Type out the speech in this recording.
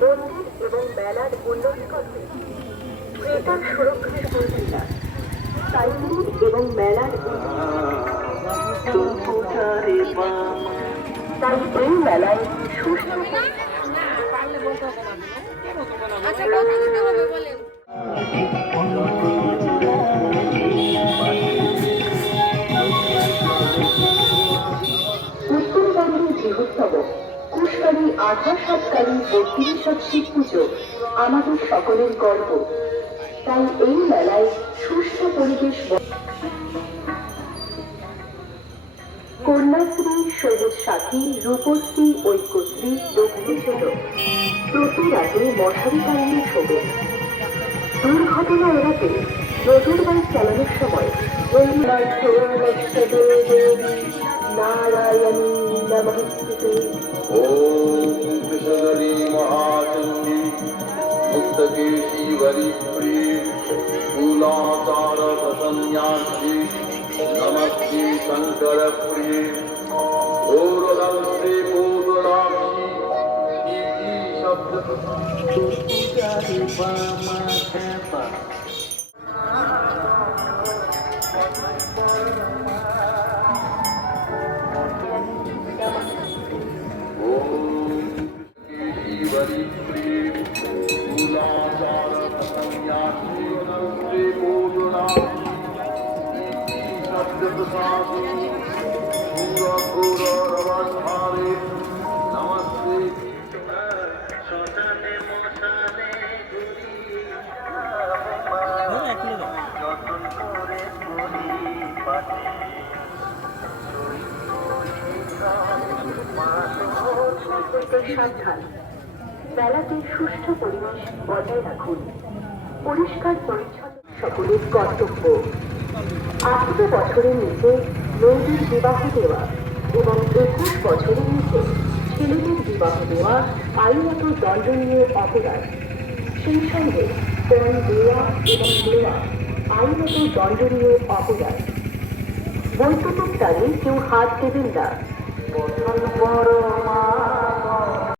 মন্দির এবং মেলার উন্নতি করতে ক্রেতার সুরক্ষার প্রয়োজনীয়তা সাইকেল এবং মেলার তাই এই মেলায় সুস্থ আচ্ছা বত্রিশত শিব পুজো আমাদের সকলের গর্ব। তাই এই মেলায় সুস্থ পরিবেশ কন্যাশ্রী, সবুজ সাথী, রূপশ্রী, ঐক্যশ্রী লক্ষ্মী ছিল প্রতি রাতে মশারি টাঙিয়ে শোবেন দুর্ঘটনা এড়াতে মোটর বাইক চালানোর সময় নারায়ণী। भक्तिते ॐ विशदरी महाचण्डी मुक्तकेशी वरिप्रिये मूलाचार प्रसन्यासी नमस्ते शङ्करप्रिये गौरहंसे पूर्णराक्षी शब्द মেলাতে সুষ্ঠু পরিবেশ বজায় রাখুন। পরিষ্কার পরিচ্ছন্ন সকলের কর্তব্য। আঠারো বছরের নিচে মেয়েদের বিবাহ দেওয়া এবং একুশ বছরের নিচে ছেলেদের বিবাহ দেওয়া আইনত দণ্ডনীয় অপরাধ। সেই সঙ্গে পণ দেওয়া এবং দেওয়া আইনত দণ্ডনীয় অপরাধ। বৈদ্যুতিক তারে কেউ হাত দেবেন না।